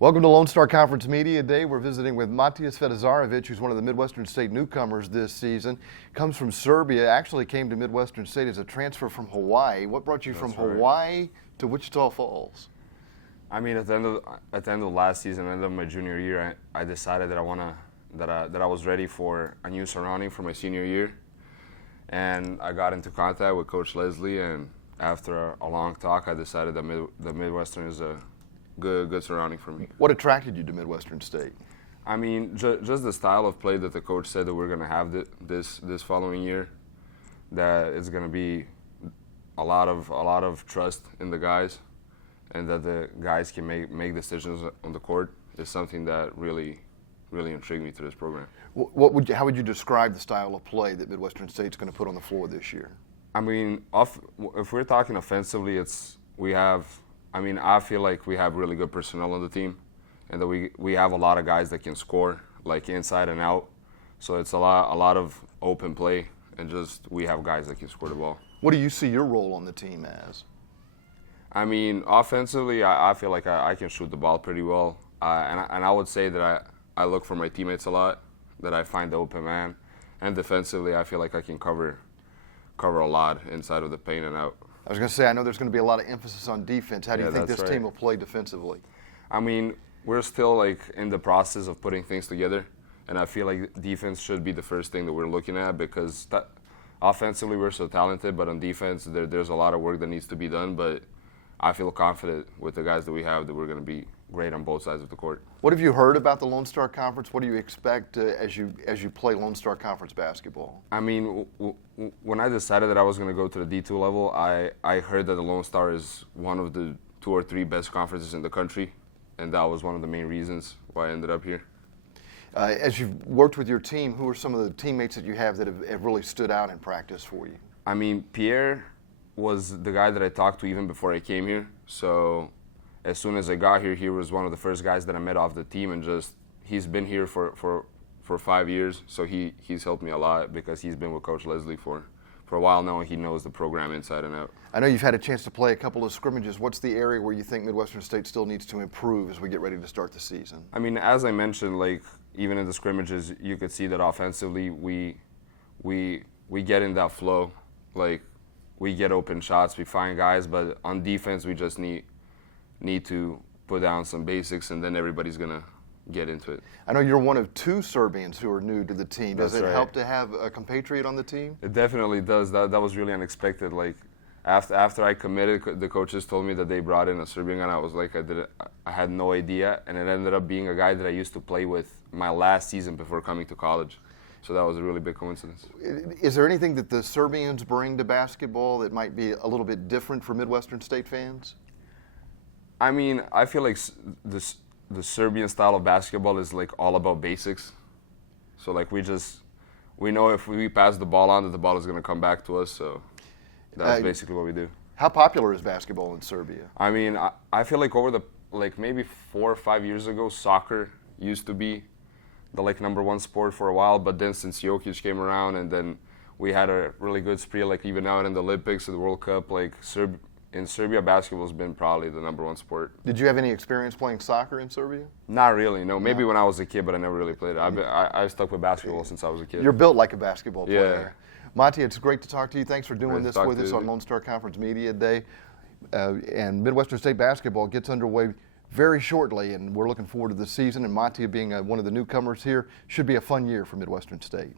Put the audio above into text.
Welcome to Lone Star Conference Media Day. We're visiting with Matija Svetizarevic, who's one of the Midwestern State newcomers this season. Comes from Serbia, actually came to Midwestern State as a transfer from Hawaii. What brought you from Hawaii to Wichita Falls? I mean, at the end of last season, end of my junior year, I decided that I was ready for a new surrounding for my senior year, and I got into contact with Coach Leslie. And after a long talk, I decided that the Midwestern is a good surrounding for me. What attracted you to Midwestern State? I mean, just the style of play that the coach said that we're going to have this following year, that it's going to be a lot of trust in the guys, and that the guys can make decisions on the court is something that really intrigued me to this program. How would you describe the style of play that Midwestern State's going to put on the floor this year? I mean, if we're talking offensively, I feel like we have really good personnel on the team, and that we have a lot of guys that can score, like inside and out. So it's a lot of open play, and just we have guys that can score the ball. What do you see your role on the team as? I mean, offensively, I feel like I can shoot the ball pretty well, and I would say that I look for my teammates a lot, that I find the open man, and defensively, I feel like I can cover a lot inside of the paint and out. I was going to say, I know there's going to be a lot of emphasis on defense. How do you think this team will play defensively? I mean, we're still in the process of putting things together, and I feel like defense should be the first thing that we're looking at, because offensively we're so talented, but on defense there's a lot of work that needs to be done. But I feel confident with the guys that we have that we're going to be great on both sides of the court. What have you heard about the Lone Star Conference? What do you expect as you play Lone Star Conference basketball? I mean, when I decided that I was going to go to the D2 level, I heard that the Lone Star is one of the 2 or 3 best conferences in the country, and that was one of the main reasons why I ended up here. As you've worked with your team, who are some of the teammates that you have that have really stood out in practice for you? I mean, Pierre was the guy that I talked to even before I came here. So as soon as I got here, he was one of the first guys that I met off the team, and he's been here for 5 years. So he's helped me a lot, because he's been with Coach Leslie for a while now, and he knows the program inside and out. I know you've had a chance to play a couple of scrimmages. What's the area where you think Midwestern State still needs to improve as we get ready to start the season? I mean, as I mentioned, even in the scrimmages, you could see that offensively we get in that flow. We get open shots, we find guys, but on defense we just need to put down some basics, and then everybody's gonna get into it. I know you're one of 2 Serbians who are new to the team. Does That's it right. help to have a compatriot on the team? It definitely does. That was really unexpected. After I committed, the coaches told me that they brought in a Serbian guy, and I was like, I had no idea, and it ended up being a guy that I used to play with my last season before coming to college. So that was a really big coincidence. Is there anything that the Serbians bring to basketball that might be a little bit different for Midwestern State fans? I mean, I feel like the Serbian style of basketball is all about basics. So we know if we pass the ball on, that the ball is going to come back to us. So that's basically what we do. How popular is basketball in Serbia? I mean, I feel like over the maybe 4 or 5 years ago, soccer used to be the number 1 sport for a while, but then since Jokic came around, and then we had a really good spree, even out in the Olympics and the World Cup, in Serbia, basketball has been probably the number 1 sport. Did you have any experience playing soccer in Serbia? Not really, no. Maybe when I was a kid, but I never really played it. I stuck with basketball since I was a kid. You're built like a basketball player. Yeah. Monty, it's great to talk to you. Thanks for doing this with us on Lone Star Conference Media Day. And Midwestern State basketball gets underway very shortly, and we're looking forward to the season. And Monty, being one of the newcomers here, should be a fun year for Midwestern State.